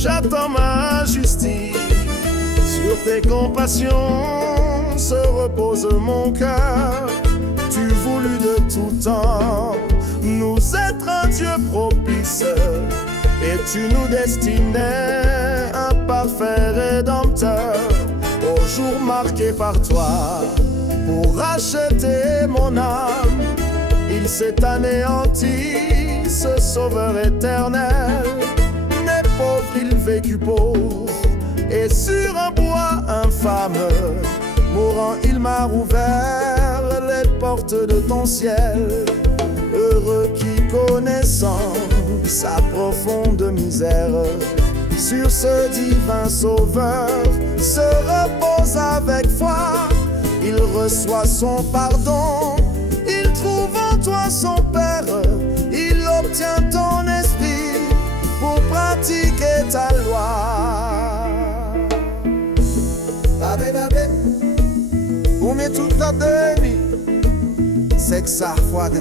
J'attends ma justice. Sur tes compassions se repose mon cœur. Tu voulus de tout temps nous être un Dieu propice, et tu nous destinais un parfait rédempteur. Au jour marqué par toi, pour racheter mon âme, il s'est anéanti, ce sauveur éternel. Né pauvre, il vécut pauvre, et sur un bois infâme, mourant, il m'a rouvert les portes de ton ciel. Heureux qui, connaissant sa profonde misère, sur ce divin sauveur se repose avec foi. Il reçoit son pardon, il trouve en toi son Père. Il obtient ton esprit pour pratiquer ta loi. Babe, babe, pour me toute la demi, c'est que ça foi de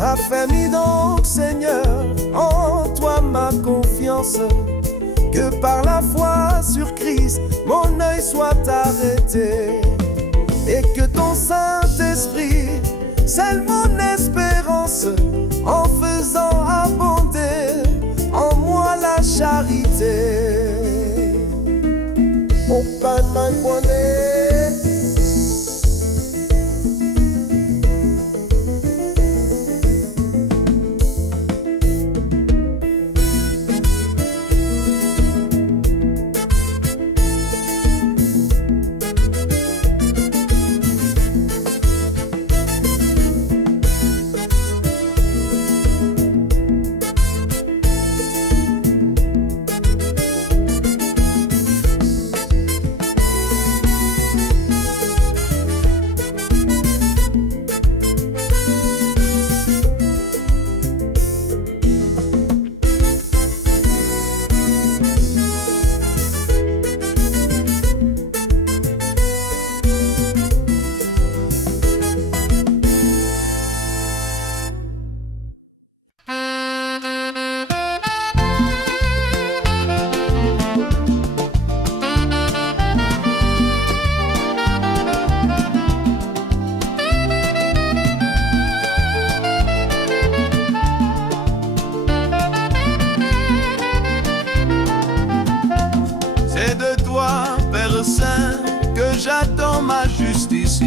Affermis donc, Seigneur, en toi ma confiance, que par la foi sur Christ, mon œil soit arrêté, et que ton Saint-Esprit scelle mon espérance, en faisant abonder en moi la charité. Mon pain m'a poigné. J'attends ma justice.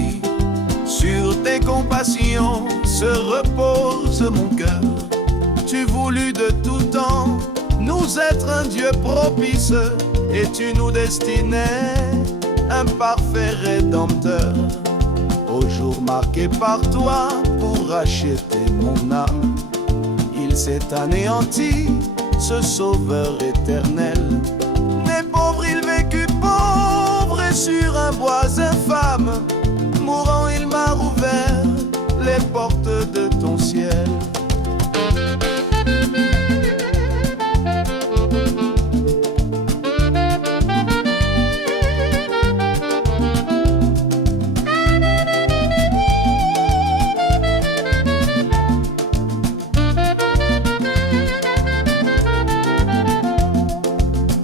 Sur tes compassions se repose mon cœur. Tu voulus de tout temps nous être un Dieu propice, et tu nous destinais un parfait rédempteur. Au jour marqué par toi pour racheter mon âme, il s'est anéanti, ce sauveur éternel. Né pauvre, il vécut pauvre, et sur un bois infâme, mourant, il m'a rouvert les portes de ton ciel.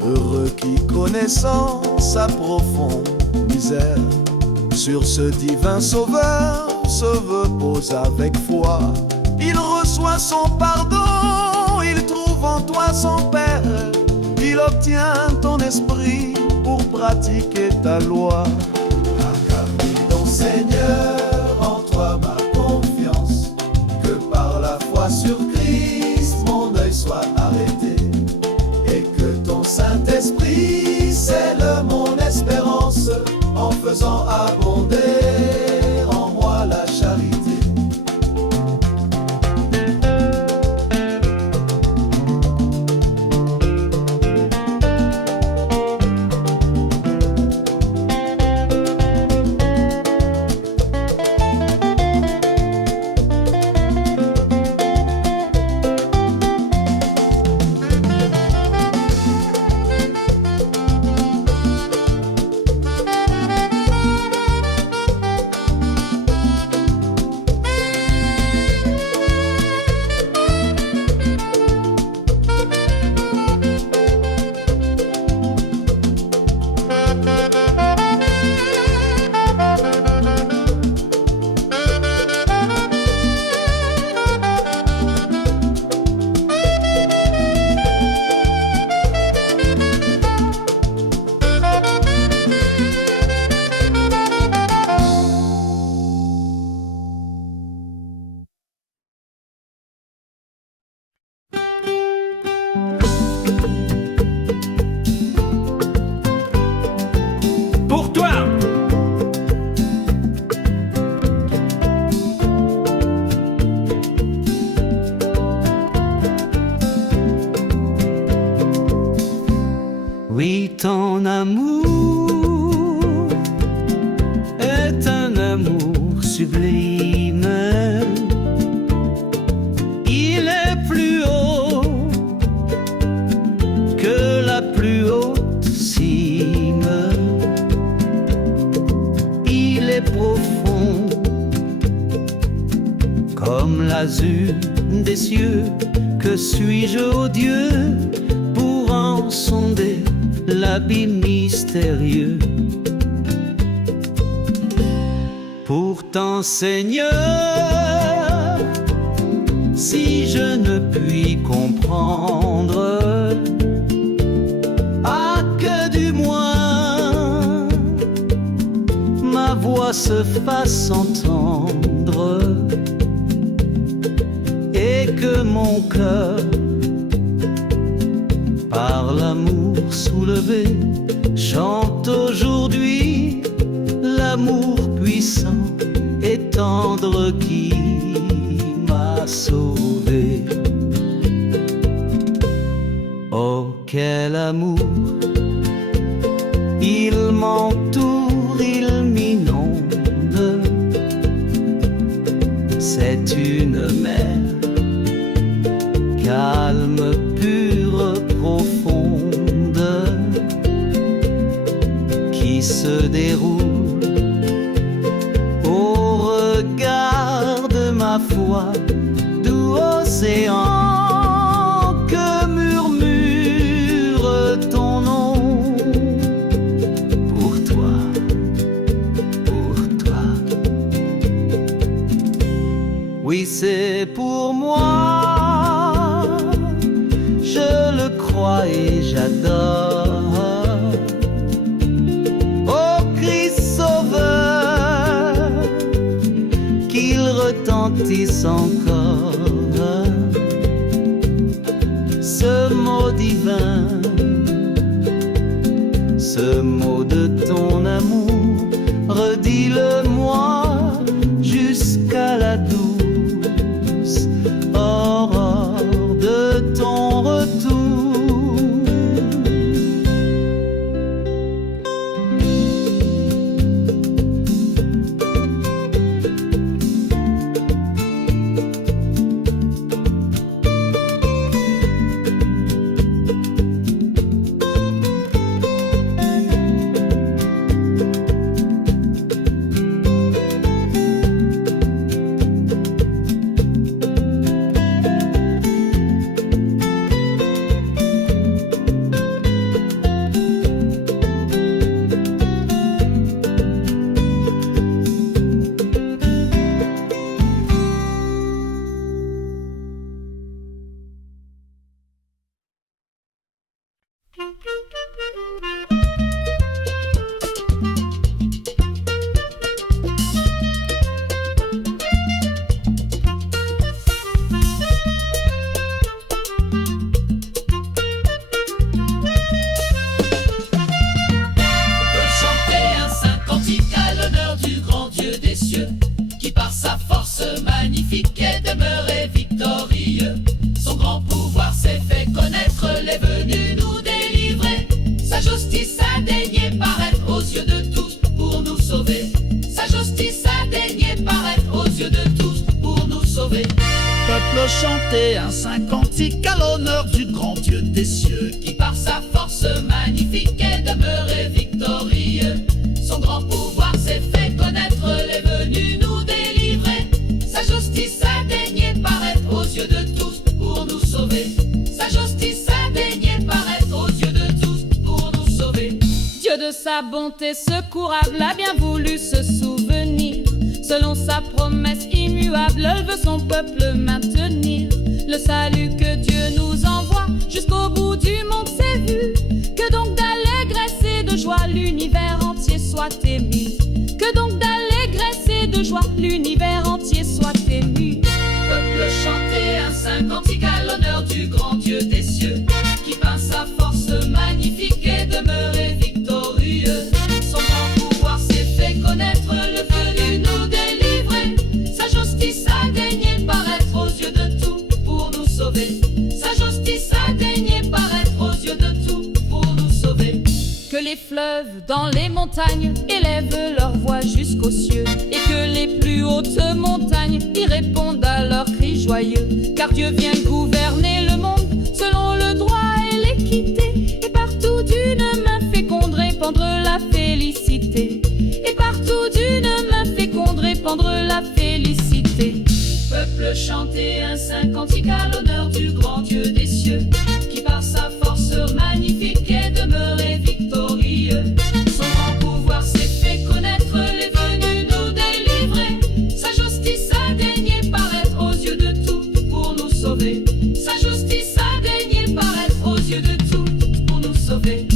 Heureux qui, connaissant sa profonde misère, sur ce divin sauveur se repose avec foi. Il reçoit son pardon, il trouve en toi son Père. Il obtient ton esprit pour pratiquer ta loi. Acclamez donc Seigneur, en toi ma confiance, que par la foi sur Christ mon œil soit arrêté, et que ton Saint-Esprit scelle mon espérance, en faisant abonder en moi la charité. ton amour est un amour sublime. Il est plus haut que la plus haute cime. Il est profond comme l'azur des cieux. Que suis-je, ô Dieu, pour en sonder l'abîme mystérieux? Pourtant, Seigneur, si je ne puis comprendre, ah, que du moins ma voix se fasse entendre, et que mon cœur, par l'amour soulevé, chante aujourd'hui l'amour puissant et tendre qui m'a sauvé. Oh, quel amour! Il m'entoure, il m'inonde. C'est une mer calme, pure, profonde, qui se déroule au regard de ma foi, doux océan que murmure ton nom. Pour toi, oui, c'est pour moi. Et j'adore, ô Christ sauveur, qu'il retentisse encore ce mot divin, ce mot de ton amour. Redis-le-moi jusqu'à la douce aurore de ton retour. Chanter un saint cantique à l'honneur du grand Dieu des cieux, qui par sa force magnifique est demeuré victorieux. Son grand pouvoir s'est fait connaître, est venu nous délivrer. Sa justice a daigné paraître aux yeux de tous pour nous sauver. Sa justice a daigné paraître aux yeux de tous pour nous sauver. Dieu de sa bonté secourable a bien voulu se souvenir. Selon sa promesse immuable, veut son peuple maintenir. Le salut que Dieu nous envoie jusqu'au bout du monde s'est vu. Que donc d'allégresse et de joie l'univers entier soit ému. Que donc d'allégresse et de joie l'univers entier soit ému. Peuple, chantez un saint cantique à l'honneur du grand Dieu des cieux, qui par sa force magnifique est demeuré victorieux. Son grand pouvoir s'est fait connaître, le venu nous délivrer. Sa justice a daigné paraître aux yeux de tous pour nous sauver. Sa justice a daigné paraître aux yeux de tous pour nous sauver. fleuves dans les montagnes élèvent leur voix jusqu'aux cieux, et que les plus hautes montagnes y répondent à leurs cris joyeux. Car Dieu vient gouverner le monde selon le droit et l'équité, et partout d'une main féconde répandre la félicité, et partout d'une main féconde répandre la félicité. Peuple, chantez un saint cantique à l'honneur du grand Dieu des cieux, qui par sa force magnifique est demeuré victorieux. Son grand pouvoir s'est fait connaître, les venus nous délivrer. Sa justice a daigné paraître aux yeux de tous pour nous sauver. Sa justice a daigné paraître aux yeux de tous pour nous sauver.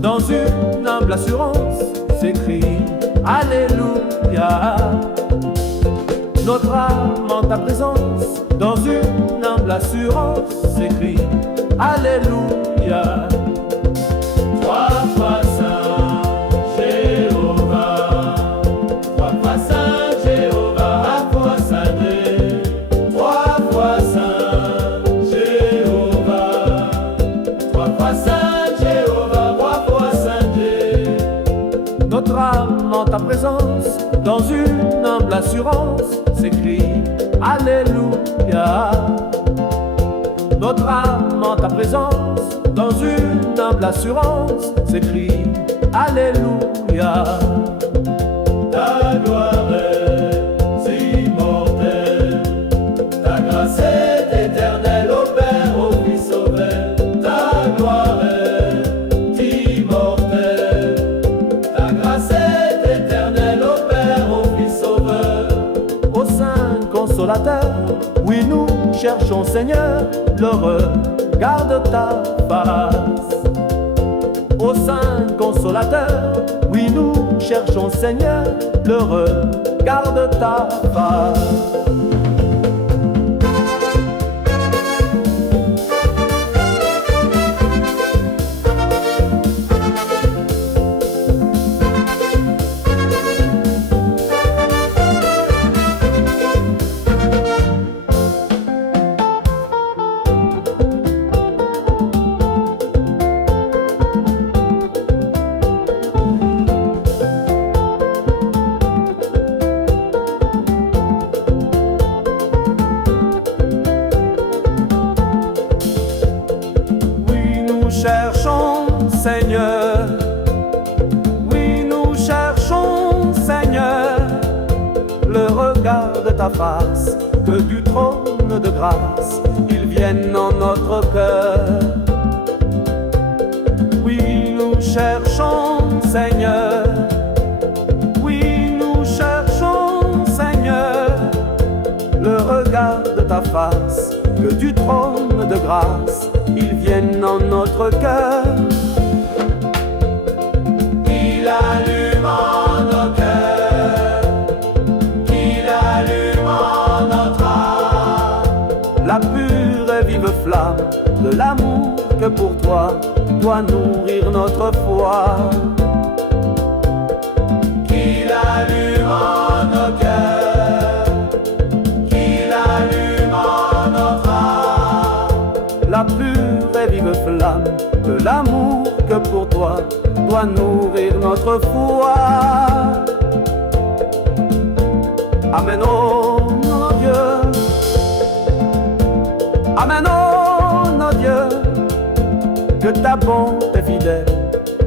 Dans une humble assurance s'écrie Alléluia. Notre âme en ta présence, dans une humble assurance s'écrie Alléluia. Trois fois saint Jéhovah, trois fois saint Jéhovah, à toi salué. Trois fois saint Jéhovah, trois fois saint. Notre âme en ta présence, dans une humble assurance, s'écrie Alléluia. Notre âme en ta présence, dans une humble assurance, s'écrie Alléluia. Ta gloire est immortelle, ta grâce est éternelle, au Père, au Fils, au Père. Ta gloire est immortelle, ta grâce est éternelle, au Père, au Fils, Sauveur. Au Saint Consolateur, oui nous cherchons Seigneur, le regard de ta face. Au Saint Consolateur, oui nous cherchons Seigneur, le regard de ta face. Cherchons Seigneur, oui nous cherchons Seigneur, le regard de ta face, que du trône de grâce il vienne en notre cœur. Oui nous cherchons, Seigneur. Oui, nous cherchons, Seigneur, le regard de ta face, que du trône de grâce, il vienne en notre cœur. Qu'il allume en nos cœurs, qu'il allume en notre âme la pure et vive flamme de l'amour que pour toi doit nourrir notre foi. Qu'il allume en nos cœurs, qu'il allume en notre âme la pure et vive flamme de l'amour que pour toi doit nourrir notre foi. Amen, oh nos dieux. Amen, oh nos dieux. Que ta bonté fidèle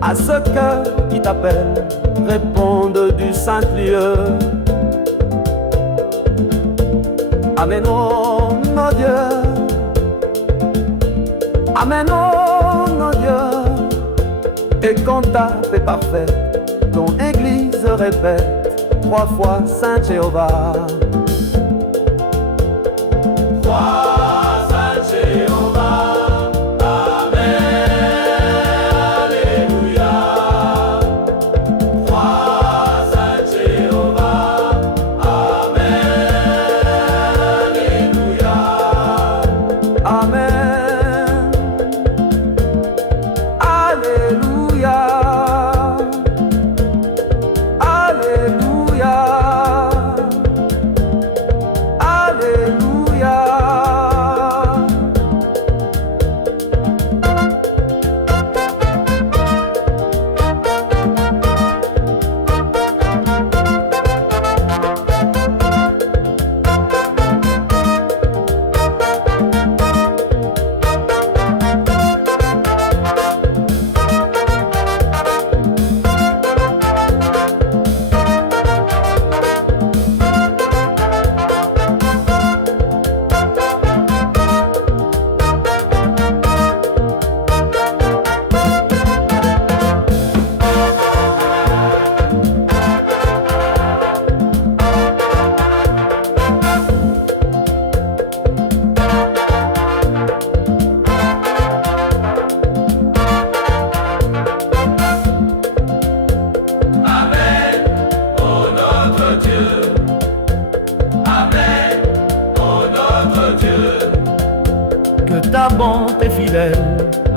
à ce cœur qui t'appelle réponde du saint lieu. Amen, oh nos dieux. Amen, oh nos dieux. Et quand ta paix parfaite, ton église répète 3 fois Saint Jéhovah. 3 Saint Jéhovah.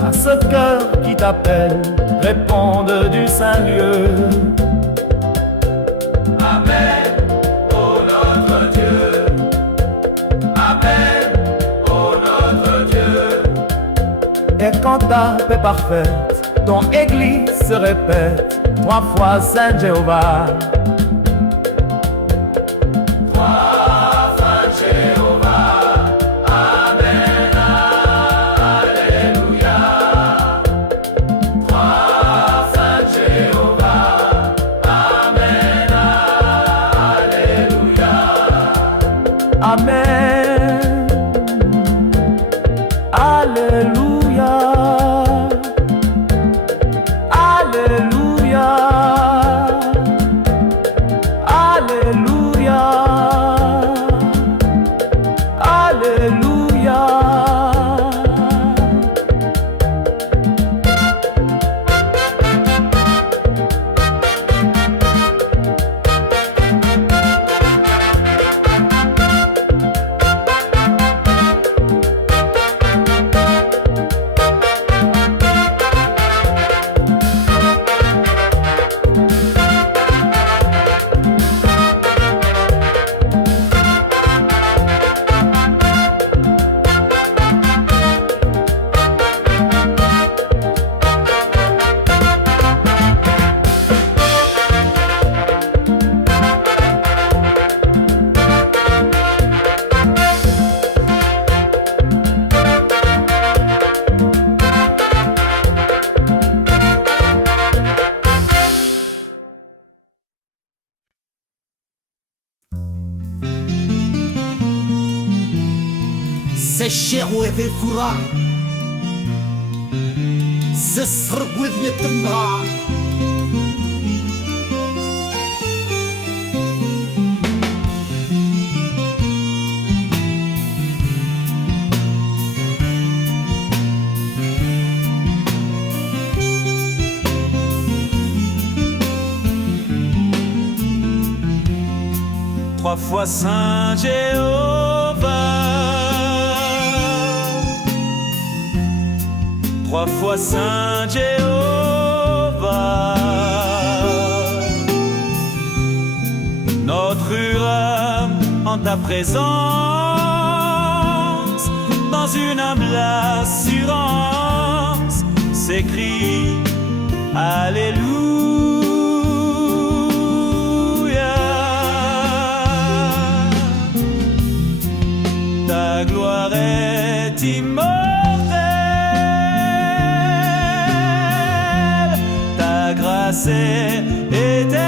À ce cœur qui t'appelle, réponde du saint lieu. Amen, ô notre Dieu. Amen, ô notre Dieu. Et quand ta paix parfaite, ton église se répète 3 fois Saint Jéhovah. Amen. Alléluia. Alléluia. Alléluia. Alléluia. Sechero e vefura زسر وذني الدمع. Trois fois Saint Jéhovah, trois fois Saint Jéhovah, notre âme en ta présence, dans une humble assurance, s'écrie Alléluia. Ta gloire est immortelle, ta grâce est éternelle.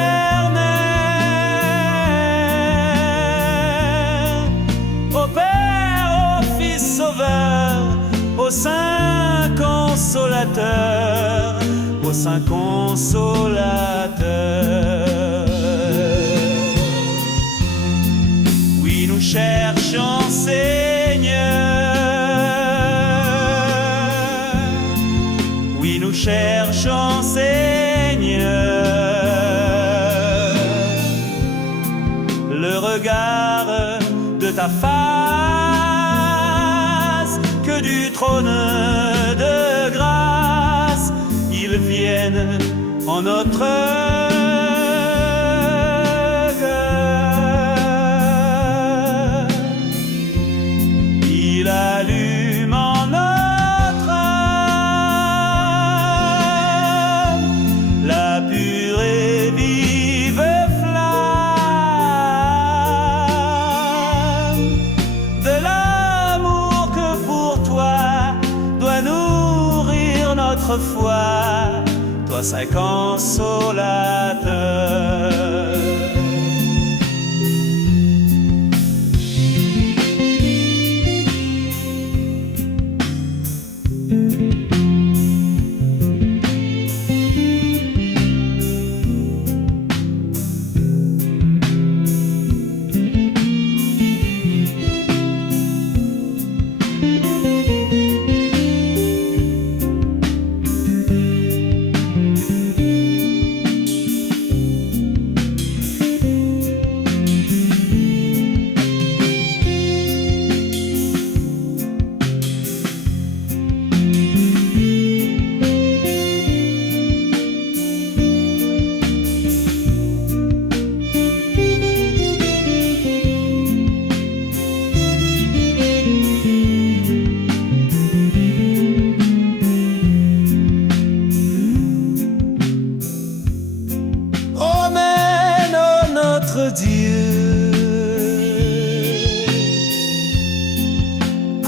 Au Père, au Fils Sauveur, au Saint Consolateur, au Saint Consolateur. Oui, nous cherchons, Seigneur. Oui, nous cherchons, Seigneur, le regard de ta face, que du trône de grâce ils viennent en notre cœur. Il allume en notre âme la pure et vive flamme de l'amour que pour toi doit nourrir notre foi, toi Saint Consolateur.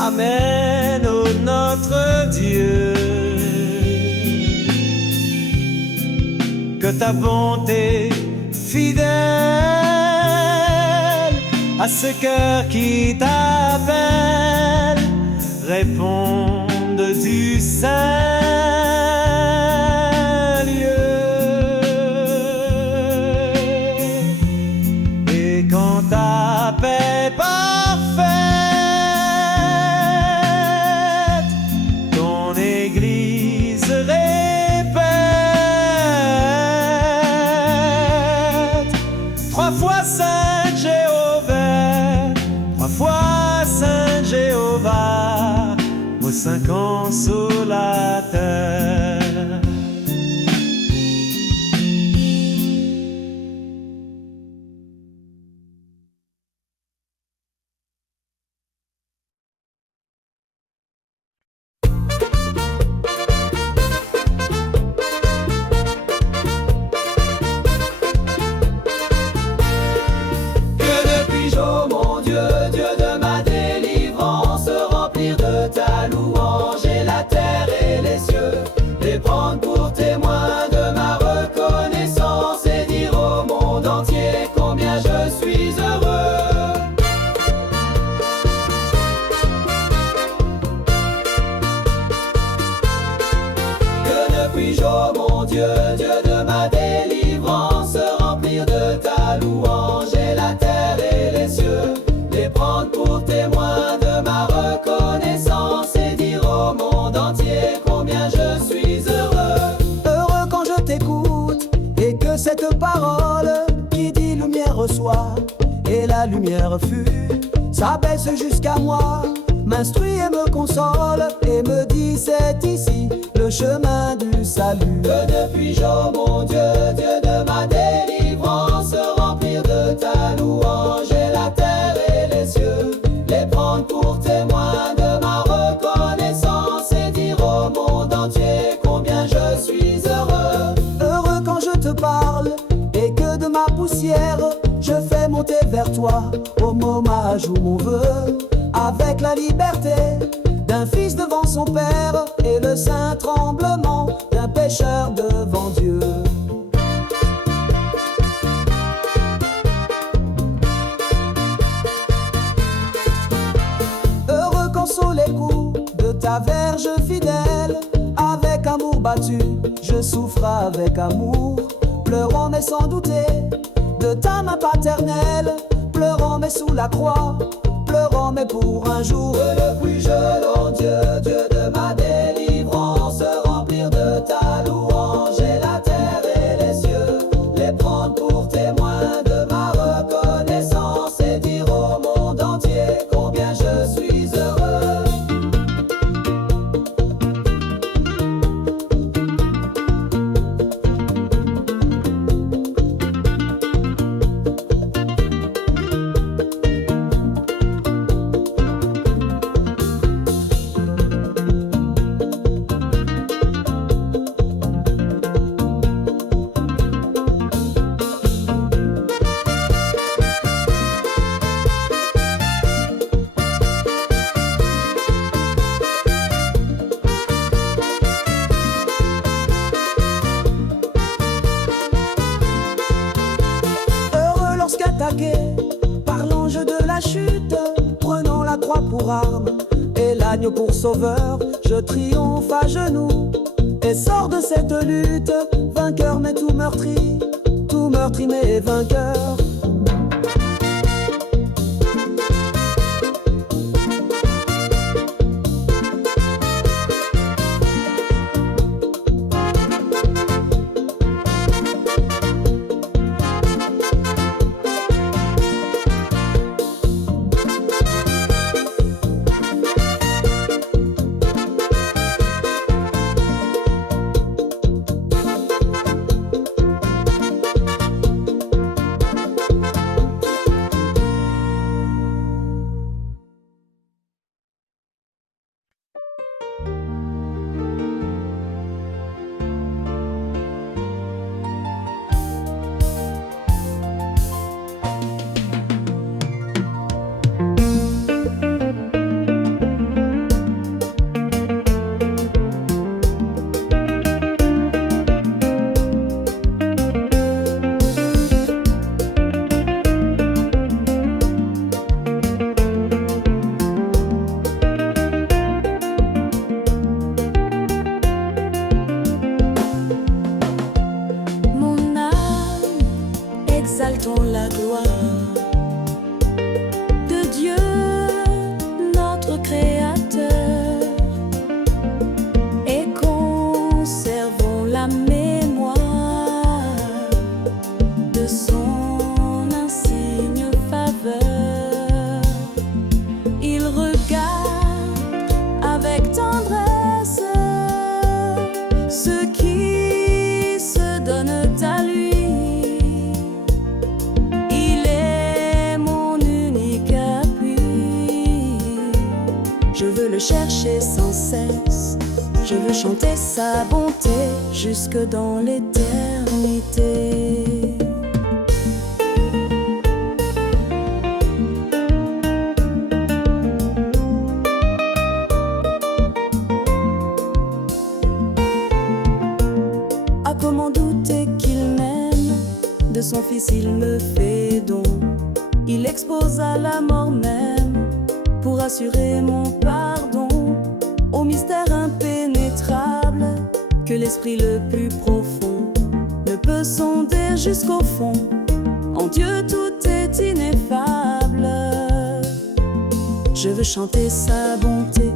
Amen, ô notre Dieu, que ta bonté fidèle à ce cœur qui t'appelle réponde du Saint-Lieu. Et quand ta paix parfaite ton Église répète, trois fois Saint Jéhovah, trois fois Saint Jéhovah, au Saint Consolateur. puis-je, ô mon Dieu, Dieu de ma délivrance, remplir de ta louange et la terre et les cieux, les prendre pour témoins de ma reconnaissance et dire au monde entier combien je suis heureux. Heureux quand je t'écoute et que cette parole qui dit lumière reçoit et la lumière fut, s'abaisse jusqu'à moi, m'instruit et me console et me dit c'est ici le chemin du salut. Que ne puis-je, ô mon Dieu, Dieu de ma délivrance, remplir de ta louange et la terre et les cieux, les prendre pour témoins de ma reconnaissance et dire au monde entier combien je suis heureux. Heureux quand je te parle et que de ma poussière je fais monter vers toi, ô mon hommage ou mon vœu, avec la liberté d'un fils devant son père et le saint tremblement d'un pécheur devant Dieu. Heureux quand sont les coups de ta verge fidèle, avec amour battu, je souffre avec amour, pleurant mais sans douter de ta main paternelle, pleurant mais sous la croix, pleurant mais pour un jour. Que ne puis-je, ô Dieu, Dieu de ma délivrance, remplir de ta louange et la terre et les cieux, les prendre pour témoins de ma reconnaissance et dire au monde entier combien je suis heureux. Attaqué par l'ange de la chute, prenant la croix pour arme et l'agneau pour sauveur, je triomphe à genoux et sors de cette lutte, vainqueur mais tout meurtri mais vainqueur. Exaltons la gloire de Dieu, notre Créateur, et conservons la mémoire de son insigne faveur. Il regarde avec tendresse ceux qui se donnent à lui. Je veux le chercher sans cesse, je veux chanter sa bonté jusque dans l'éternité. Ah, comment douter qu'il m'aime, de son fils il me fait don, il expose à la mort même pour assurer mon pardon, au mystère impénétrable que les l'esprit le plus profond ne peut sonder jusqu'au fond. En Dieu tout est ineffable. Je veux chanter sa bonté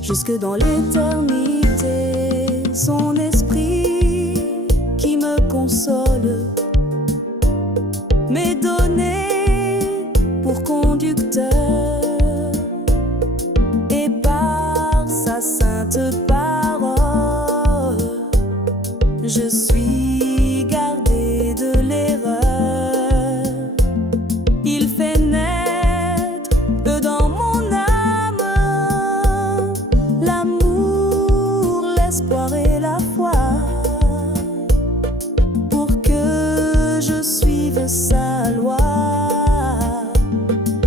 jusque dans l'éternité. Son esprit qui me console m'est donné pour conducteur, et par sa sainte parole je suis gardé de l'erreur. Il fait naître dans mon âme l'amour, l'espoir et la foi, pour que je suive sa loi.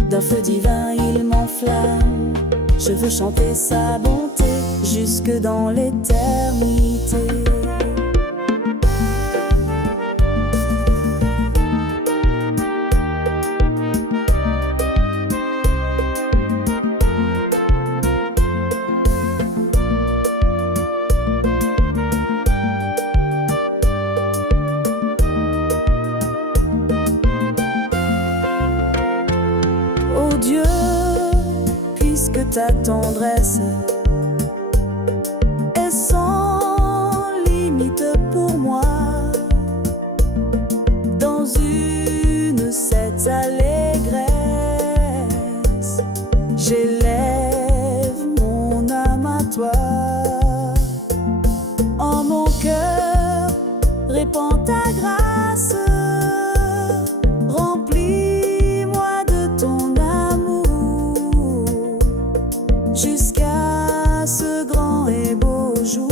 D'un feu divin il m'enflamme, je veux chanter sa bonté jusque dans l'éternité. Oh Dieu, puisque ta tendresse est sans limite pour moi, dans une cette allégresse, j'élève mon âme à toi. En mon cœur, répands ta grâce, remplis-moi de ton amour, jusqu'à ce grand et beau jour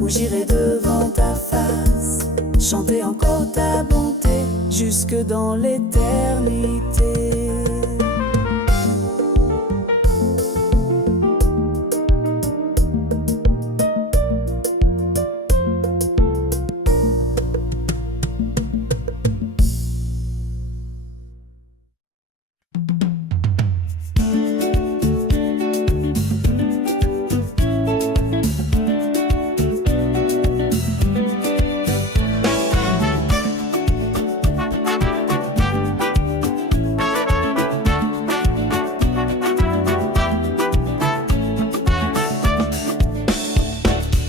où j'irai devant ta face, chanter encore ta bonté jusque dans l'éternité.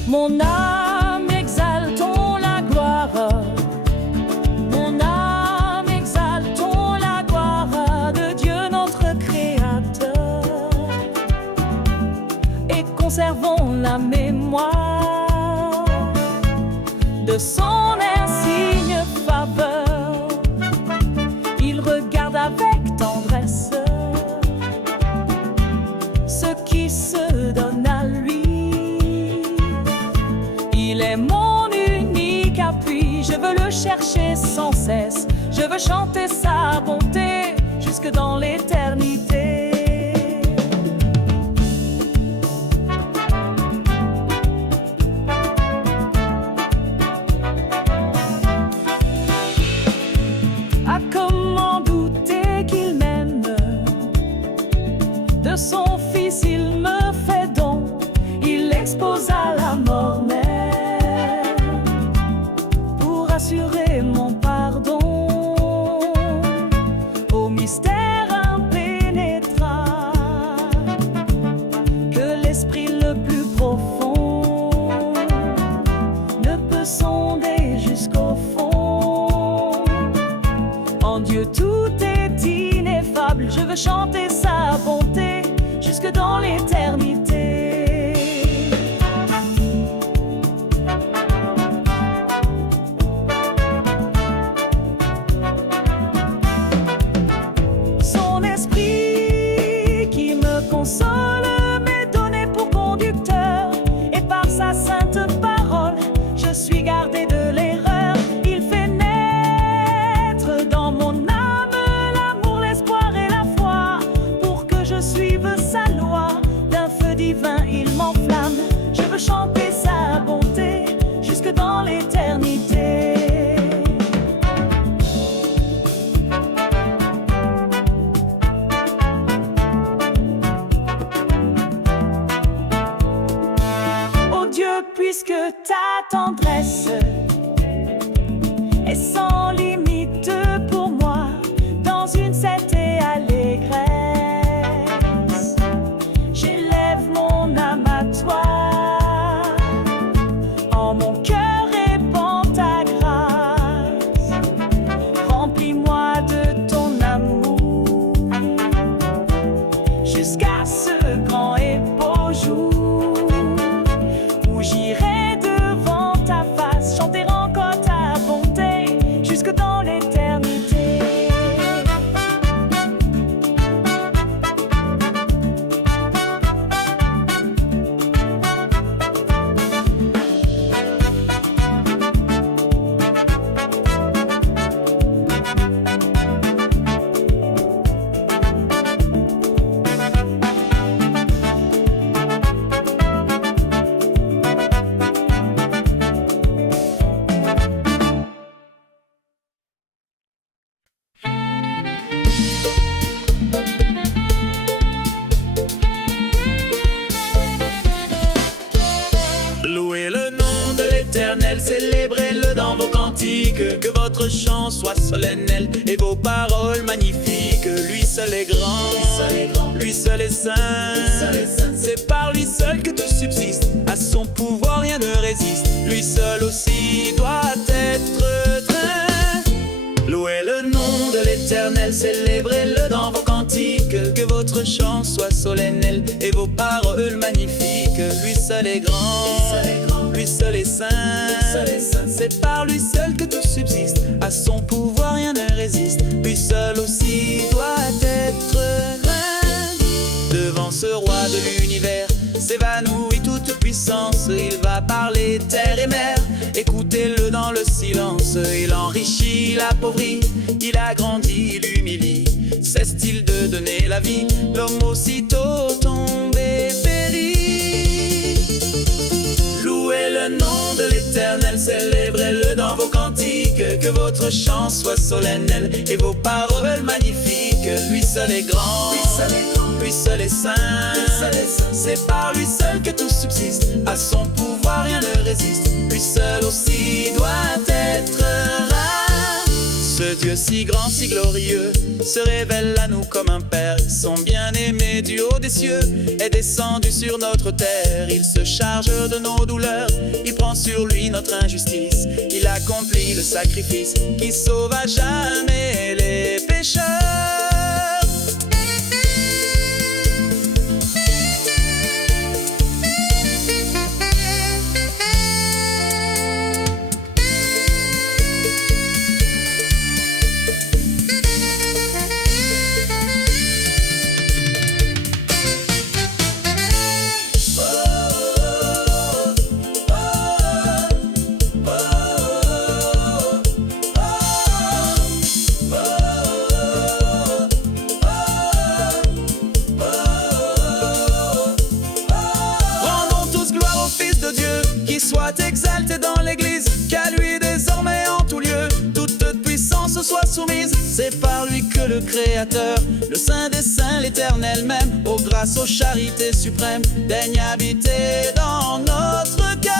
Mon âme exaltons la gloire, mon âme exaltons la gloire de Dieu notre Créateur, et conservons la mémoire de son insigne faveur. Il regarde avec tendresse ceux qui se donnent à lui. Il est mon unique appui, je veux le chercher sans cesse, je veux chanter sa bonté jusque dans l'éternité. Ah, comment douter qu'il m'aime, de son fils il me fait don, il l'expose à la mort même, assurer mon pardon. Au mystère impénétrable que l'esprit le plus profond ne peut sonder jusqu'au fond. En Dieu tout est ineffable, je veux chanter sa bonté jusque dans l'éternité. Console m'est donné pour conducteur, et par sa sainte parole je suis gardé de l'erreur. Il fait naître dans mon âme l'amour, l'espoir et la foi, puisque ta tendresse est sans limite pour moi, dans une certaine allégresse. J'élève mon âme à toi, en mon cœur répand ta grâce. Remplis-moi de ton amour, jusqu'à ce grand et beau jour, où j'irai devant ta face, chanter encore ta bonté, jusque dans l'éternité. Louez le nom de l'Éternel, célébrez-le dans vos cantiques, que votre chant soit solennel et vos paroles magnifiques. Lui seul est grand, lui seul est saint, c'est par lui seul que tout subsiste, à son pouvoir rien ne résiste, lui seul aussi doit être trait. Louez le nom de l'Éternel, célébrez-le dans vos cantiques, que votre chant soit solennel et vos paroles magnifiques. Lui seul est grand, lui seul est saint, c'est par lui seul que tout subsiste, à son pouvoir rien ne résiste, lui seul aussi doit être vaincu. Devant ce roi de l'univers s'évanouit toute puissance, il va parler terre et mer, écoutez-le dans le silence. Il enrichit l'appauvri, il agrandit, il humilie, cesse-t-il de donner la vie, l'homme aussitôt tombé périt. Louez le nom de l'Éternel, célébrez-le dans vos cantiques, que votre chant soit solennel et vos paroles magnifiques. Lui seul est grand, lui seul est saint, c'est par lui seul que tout subsiste, à son pouvoir rien ne résiste, lui seul aussi doit être rare. Ce Dieu si grand, si glorieux, se révèle à nous comme un Père. Son bien-aimé du haut des cieux est descendu sur notre terre. Il se charge de nos douleurs, il prend sur lui notre injustice. Il accomplit le sacrifice qui sauve à jamais les pécheurs. Soit exalté dans l'église, qu'à lui désormais en tout lieu toute puissance soit soumise. C'est par lui que le Créateur, le Saint des Saints, l'Éternel même, aux grâces, aux charités suprêmes, daigne habiter dans notre cœur.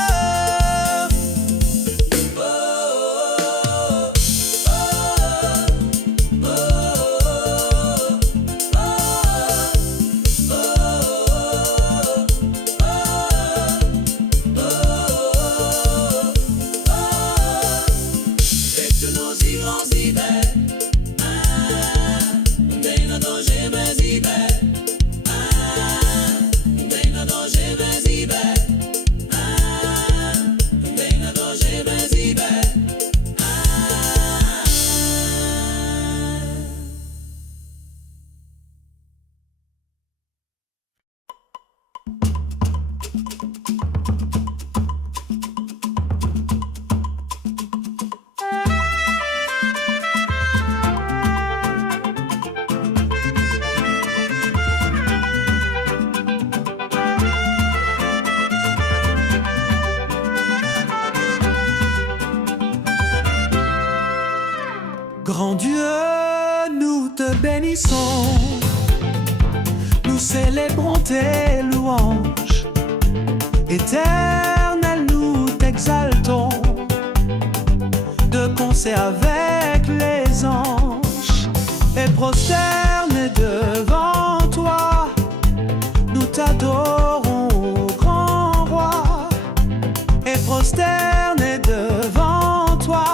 Grand Dieu, nous te bénissons, célébrons tes louanges. Éternel, nous danser avec les anges et prosternés devant toi. Nous t'adorons, ô grand roi, et prosternés devant toi.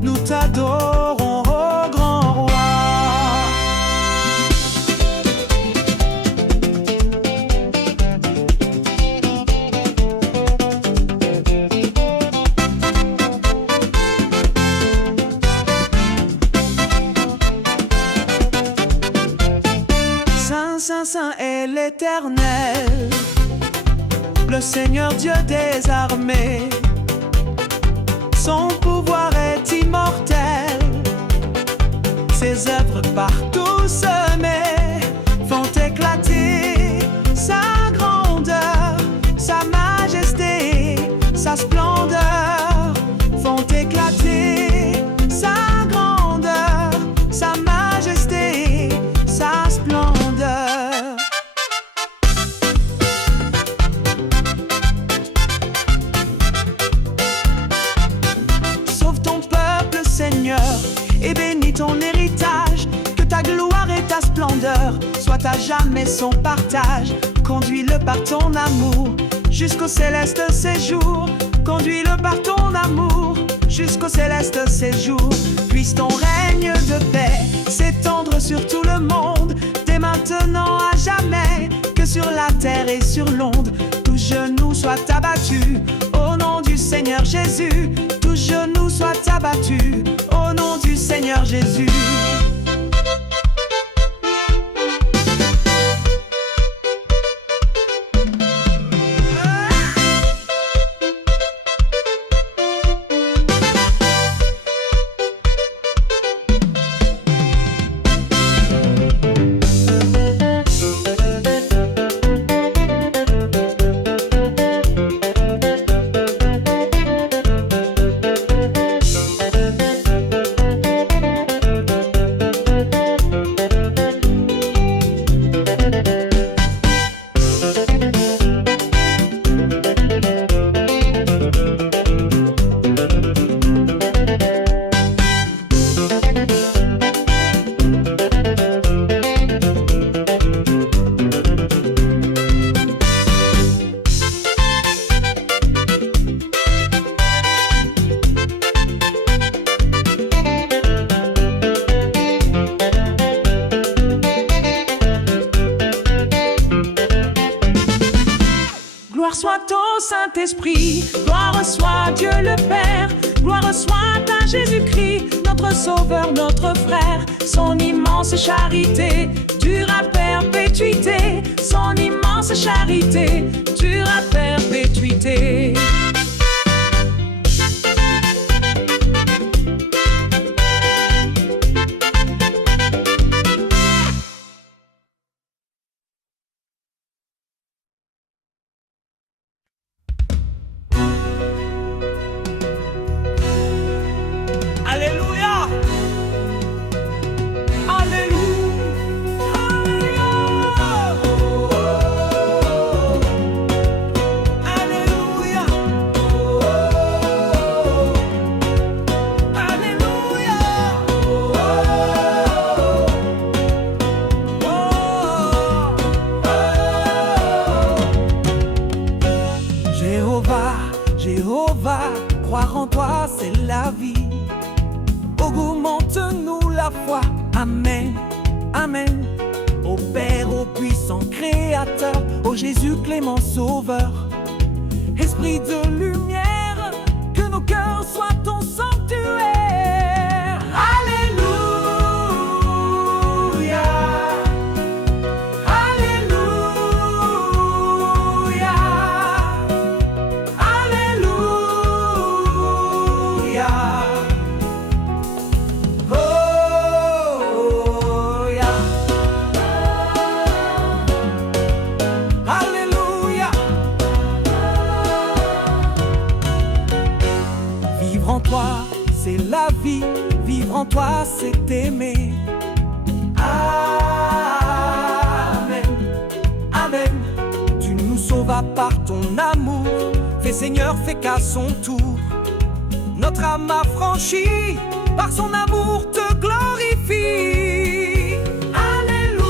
Nous t'adorons, ô grand roi. Saint, Saint, Saint est l'Éternel, le Seigneur Dieu des armées. Son pouvoir est immortel, ses œuvres partout semées font éclater sa grandeur, sa majesté, sa splendeur. Font éclater sa grandeur, sa majesté, sa splendeur. Sauve ton peuple, Seigneur, et bénis ton héritage. Que ta gloire et ta splendeur soient à jamais son partage. Conduis-le par ton amour jusqu'au céleste séjour. Conduis-le par ton amour jusqu'au céleste séjour. Puisse ton règne de paix s'étendre sur tout le monde, dès maintenant à jamais. Que sur la terre et sur l'onde, tout genou soit abattu au nom du Seigneur Jésus. Tout genou soit abattu au nom du Seigneur Jésus. Gloire soit au Saint-Esprit, gloire soit Dieu le Père, gloire soit à Jésus-Christ, notre Sauveur, notre frère. Son immense charité dure à perpétuité, son immense charité dure à perpétuité. Jéhovah, croire en toi c'est la vie. Augmente-nous la foi, Amen, Amen. Ô Père, ô puissant Créateur, ô Jésus clément Sauveur, Esprit de lumière, que nos cœurs soient ton sanctuaire. Alléluia, Alléluia, Alléluia. Oh, yeah. Alléluia. Vivre en toi, c'est la vie. Vivre en toi, c'est aimer. Amen, Amen. Tu nous sauvas par ton amour. Fais Seigneur, fais qu'à son tour Notre âme affranchie par son amour te glorifie. Alléluia,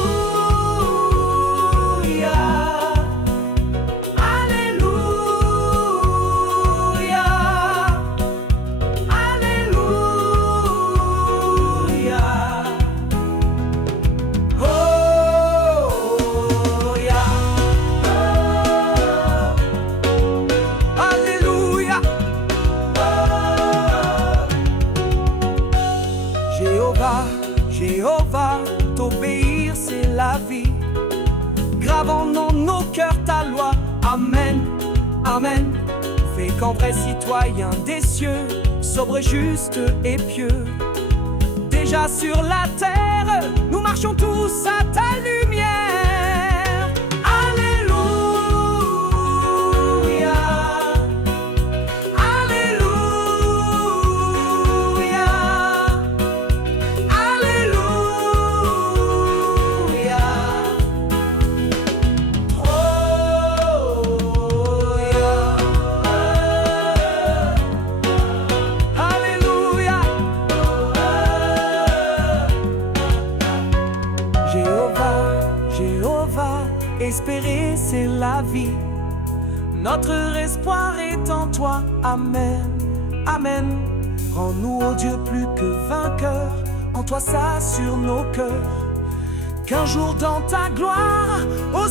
Alléluia, Alléluia. Oh, yeah. Alléluia. Jéhovah, Jéhovah, t'obéir c'est la vie. Gravons en nos cœurs ta loi. Amen, Amen. Fais qu'en vrai citoyen des cieux, sobre, juste et pieux. Déjà sur la terre, nous marchons tous à ta lumière. Alléluia, Alléluia, Alléluia. Oh, yeah. Alléluia. Jéhovah, Jéhovah, espérer c'est la vie. Notre espoir est en toi. Amen, Amen. Rends-nous, ô Dieu, plus que vainqueurs. En toi ça sur nos cœurs. Qu'un jour dans ta gloire, ô